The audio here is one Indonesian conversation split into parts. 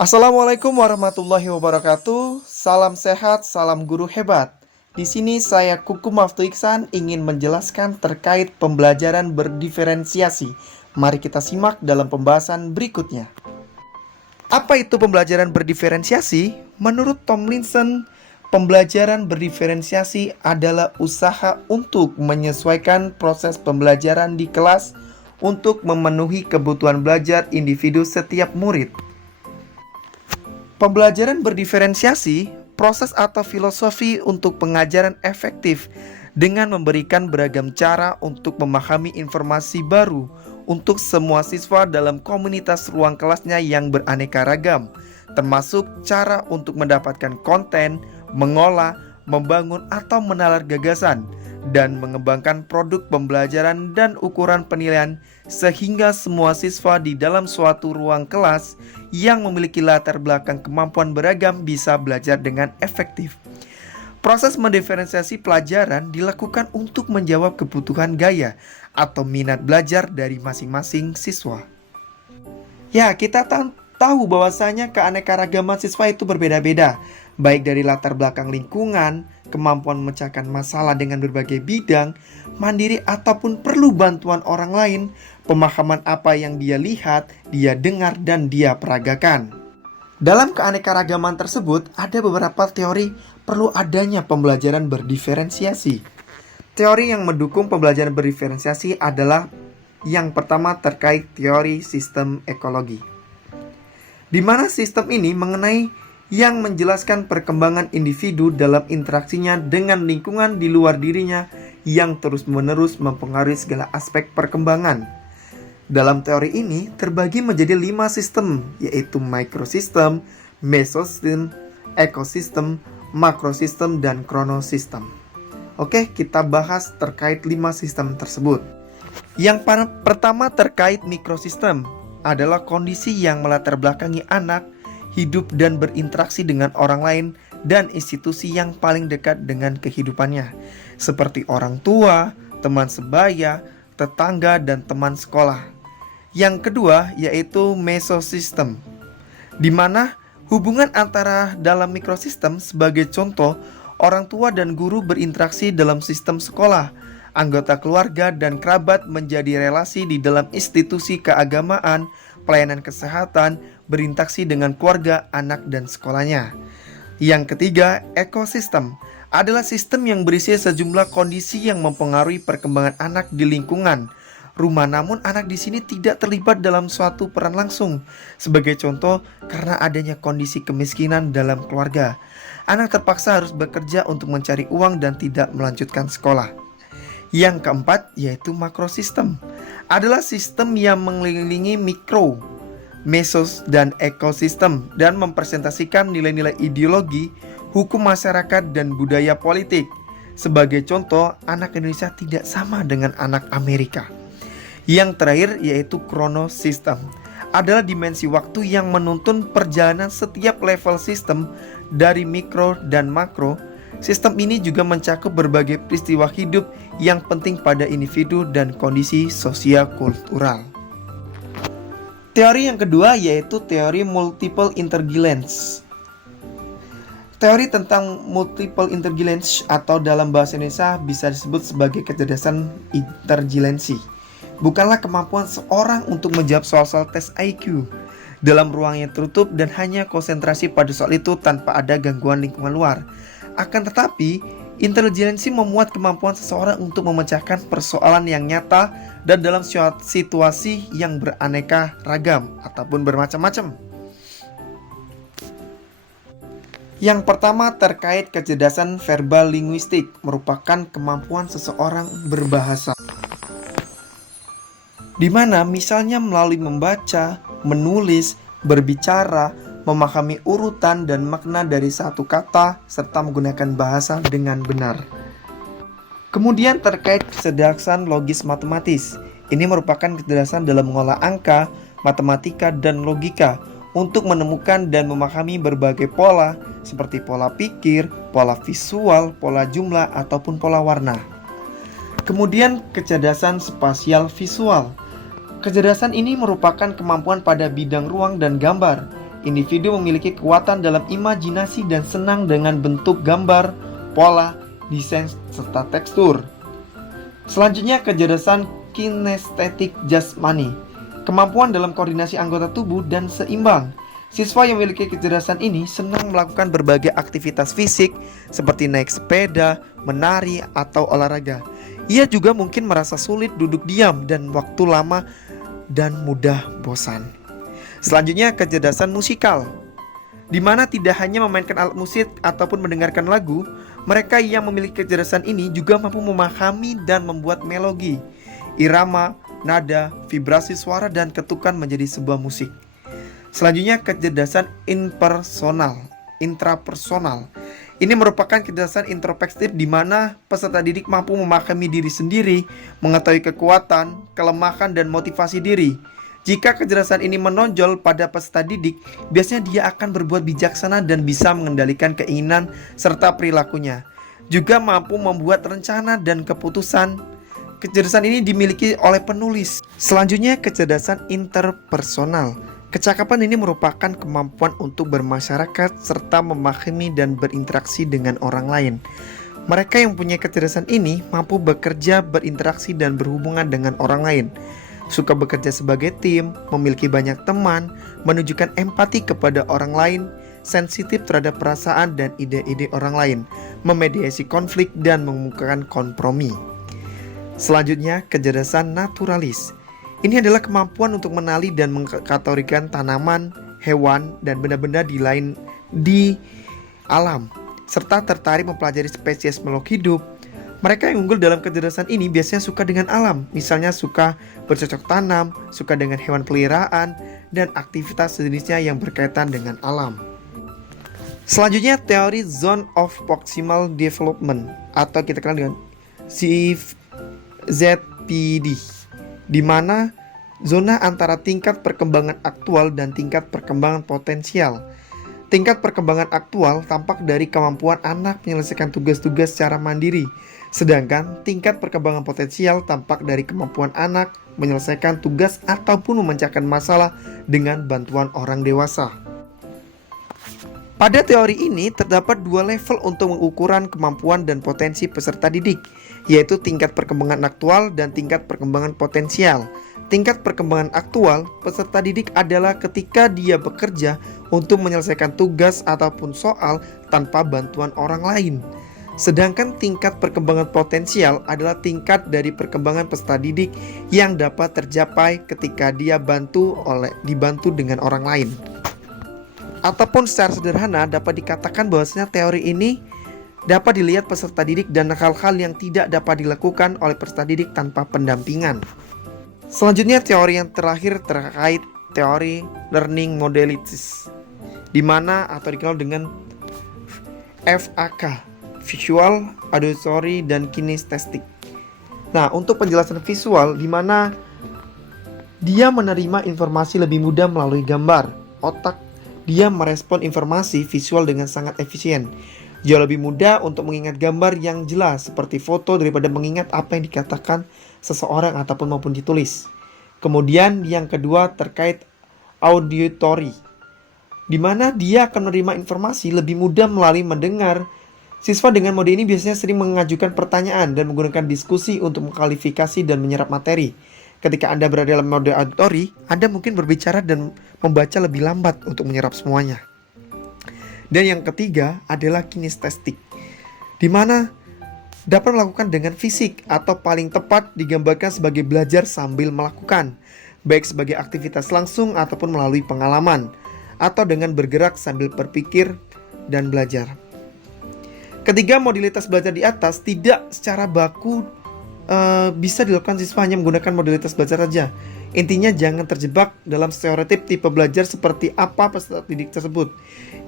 Assalamualaikum warahmatullahi wabarakatuh. Salam sehat, salam guru hebat. Di sini saya Kuku Maftu Iksan ingin menjelaskan terkait pembelajaran berdiferensiasi. Mari kita simak dalam pembahasan berikutnya. Apa itu pembelajaran berdiferensiasi? Menurut Tomlinson, pembelajaran berdiferensiasi adalah usaha untuk menyesuaikan proses pembelajaran di kelas untuk memenuhi kebutuhan belajar individu setiap murid. Pembelajaran berdiferensiasi, proses atau filosofi untuk pengajaran efektif dengan memberikan beragam cara untuk memahami informasi baru untuk semua siswa dalam komunitas ruang kelasnya yang beraneka ragam, termasuk cara untuk mendapatkan konten, mengolah, membangun atau menalar gagasan, dan mengembangkan produk pembelajaran dan ukuran penilaian sehingga semua siswa di dalam suatu ruang kelas yang memiliki latar belakang kemampuan beragam bisa belajar dengan efektif. Proses mendiferensiasi pelajaran dilakukan untuk menjawab kebutuhan gaya atau minat belajar dari masing-masing siswa. Ya, kita tahu bahwasanya keanekaragaman siswa itu berbeda-beda, baik dari latar belakang lingkungan, kemampuan memecahkan masalah dengan berbagai bidang, mandiri ataupun perlu bantuan orang lain, pemahaman apa yang dia lihat, dia dengar, dan dia peragakan. Dalam keanekaragaman tersebut, ada beberapa teori perlu adanya pembelajaran berdiferensiasi. Teori yang mendukung pembelajaran berdiferensiasi adalah yang pertama terkait teori sistem ekologi, di mana sistem ini mengenai yang menjelaskan perkembangan individu dalam interaksinya dengan lingkungan di luar dirinya yang terus-menerus mempengaruhi segala aspek perkembangan. Dalam teori ini terbagi menjadi 5 sistem, yaitu mikrosistem, mesosistem, ekosistem, makrosistem, dan kronosistem. Oke, kita bahas terkait 5 sistem tersebut. Yang pertama terkait mikrosistem adalah kondisi yang melatar belakangi anak hidup dan berinteraksi dengan orang lain dan institusi yang paling dekat dengan kehidupannya, seperti orang tua, teman sebaya, tetangga, dan teman sekolah. Yang kedua yaitu mesosistem, di mana hubungan antara dalam mikrosistem, sebagai contoh, orang tua dan guru berinteraksi dalam sistem sekolah, anggota keluarga dan kerabat menjadi relasi di dalam institusi keagamaan, pelayanan kesehatan, berinteraksi dengan keluarga, anak, dan sekolahnya. Yang ketiga, ekosistem adalah sistem yang berisi sejumlah kondisi yang mempengaruhi perkembangan anak di lingkungan rumah, namun anak di sini tidak terlibat dalam suatu peran langsung. Sebagai contoh, karena adanya kondisi kemiskinan dalam keluarga, anak terpaksa harus bekerja untuk mencari uang dan tidak melanjutkan sekolah. Yang keempat yaitu makrosistem, adalah sistem yang mengelilingi mikro, mesos, dan ekosistem dan mempresentasikan nilai-nilai ideologi, hukum masyarakat, dan budaya politik. Sebagai contoh, anak Indonesia tidak sama dengan anak Amerika. Yang terakhir yaitu kronosistem, adalah dimensi waktu yang menuntun perjalanan setiap level sistem dari mikro dan makro. Sistem ini juga mencakup berbagai peristiwa hidup yang penting pada individu dan kondisi sosial kultural. Teori yang kedua yaitu teori multiple intelligence. Teori tentang multiple intelligence atau dalam bahasa Indonesia bisa disebut sebagai kecerdasan intelijensi, bukanlah kemampuan seorang untuk menjawab soal-soal tes IQ dalam ruang yang tertutup dan hanya konsentrasi pada soal itu tanpa ada gangguan lingkungan luar. Akan tetapi, intelijensi memuat kemampuan seseorang untuk memecahkan persoalan yang nyata dan dalam situasi yang beraneka ragam ataupun bermacam-macam. Yang pertama terkait kecerdasan verbal linguistik, merupakan kemampuan seseorang berbahasa, di mana misalnya melalui membaca, menulis, berbicara, memahami urutan dan makna dari satu kata, serta menggunakan bahasa dengan benar. Kemudian terkait kecerdasan logis matematis, ini merupakan kecerdasan dalam mengolah angka, matematika, dan logika untuk menemukan dan memahami berbagai pola seperti pola pikir, pola visual, pola jumlah, ataupun pola warna. Kemudian kecerdasan spasial visual. Kecerdasan ini merupakan kemampuan pada bidang ruang dan gambar individu memiliki kekuatan dalam imajinasi dan senang dengan bentuk gambar, pola, desain, serta tekstur. Selanjutnya, kecerdasan kinestetik jasmani, kemampuan dalam koordinasi anggota tubuh dan seimbang. Siswa yang memiliki kecerdasan ini senang melakukan berbagai aktivitas fisik seperti naik sepeda, menari, atau olahraga. Ia juga mungkin merasa sulit duduk diam dan waktu lama dan mudah bosan. Selanjutnya, kecerdasan musikal, di mana tidak hanya memainkan alat musik ataupun mendengarkan lagu, mereka yang memiliki kecerdasan ini juga mampu memahami dan membuat melodi, irama, nada, vibrasi suara, dan ketukan menjadi sebuah musik. Selanjutnya, kecerdasan intrapersonal. Ini merupakan kecerdasan introspektif di mana peserta didik mampu memahami diri sendiri, mengetahui kekuatan, kelemahan, dan motivasi diri. Jika kecerdasan ini menonjol pada peserta didik, biasanya dia akan berbuat bijaksana dan bisa mengendalikan keinginan serta perilakunya. Juga mampu membuat rencana dan keputusan. Kecerdasan ini dimiliki oleh penulis. Selanjutnya, kecerdasan interpersonal. Kecakapan ini merupakan kemampuan untuk bermasyarakat serta memahami dan berinteraksi dengan orang lain. Mereka yang punya kecerdasan ini mampu bekerja, berinteraksi, dan berhubungan dengan orang lain. Suka bekerja sebagai tim, memiliki banyak teman, menunjukkan empati kepada orang lain, sensitif terhadap perasaan dan ide-ide orang lain, memediasi konflik, dan mengemukakan kompromi. Selanjutnya, kecerdasan naturalis. Ini adalah kemampuan untuk mengenali dan mengkategorikan tanaman, hewan, dan benda-benda di alam, serta tertarik mempelajari spesies makhluk hidup. Mereka yang unggul dalam kecerdasan ini biasanya suka dengan alam, misalnya suka bercocok tanam, suka dengan hewan peliharaan, dan aktivitas sejenisnya yang berkaitan dengan alam. Selanjutnya, teori Zone of Proximal Development, atau kita kenal dengan ZPD, di mana zona antara tingkat perkembangan aktual dan tingkat perkembangan potensial. Tingkat perkembangan aktual tampak dari kemampuan anak menyelesaikan tugas-tugas secara mandiri, sedangkan tingkat perkembangan potensial tampak dari kemampuan anak menyelesaikan tugas ataupun memecahkan masalah dengan bantuan orang dewasa. Pada teori ini terdapat dua level untuk mengukuran kemampuan dan potensi peserta didik, yaitu tingkat perkembangan aktual dan tingkat perkembangan potensial. Tingkat perkembangan aktual peserta didik adalah ketika dia bekerja untuk menyelesaikan tugas ataupun soal tanpa bantuan orang lain. Sedangkan tingkat perkembangan potensial adalah tingkat dari perkembangan peserta didik yang dapat tercapai ketika dia dibantu dengan orang lain. Ataupun secara sederhana dapat dikatakan bahwasanya teori ini dapat dilihat peserta didik dan hal-hal yang tidak dapat dilakukan oleh peserta didik tanpa pendampingan. Selanjutnya, teori yang terakhir terkait teori learning modalities, di mana atau dikenal dengan FAK, visual, auditory, dan kinesthetic. Nah, untuk penjelasan visual, di mana dia menerima informasi lebih mudah melalui gambar, otak dia merespon informasi visual dengan sangat efisien. Jauh lebih mudah untuk mengingat gambar yang jelas seperti foto daripada mengingat apa yang dikatakan seseorang ataupun maupun ditulis. Kemudian yang kedua terkait auditory, di mana dia akan menerima informasi lebih mudah melalui mendengar. Siswa dengan mode ini biasanya sering mengajukan pertanyaan dan menggunakan diskusi untuk mengklarifikasi dan menyerap materi. Ketika Anda berada dalam mode auditory, Anda mungkin berbicara dan membaca lebih lambat untuk menyerap semuanya. Dan yang ketiga adalah kinesthetic, di mana dapat melakukan dengan fisik atau paling tepat digambarkan sebagai belajar sambil melakukan, baik sebagai aktivitas langsung ataupun melalui pengalaman, atau dengan bergerak sambil berpikir dan belajar. Ketiga modalitas belajar di atas tidak secara baku bisa dilakukan siswa hanya menggunakan modalitas belajar saja. Intinya jangan terjebak dalam stereotip tipe belajar seperti apa peserta didik tersebut.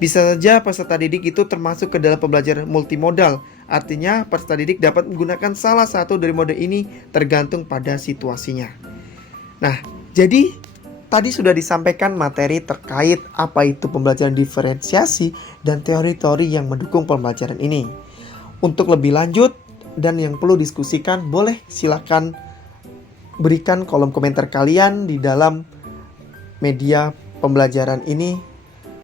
Bisa saja peserta didik itu termasuk ke dalam pembelajaran multimodal. Artinya peserta didik dapat menggunakan salah satu dari mode ini tergantung pada situasinya. Nah, jadi tadi sudah disampaikan materi terkait apa itu pembelajaran diferensiasi dan teori-teori yang mendukung pembelajaran ini. Untuk lebih lanjut dan yang perlu diskusikan, boleh silakan berikan kolom komentar kalian di dalam media pembelajaran ini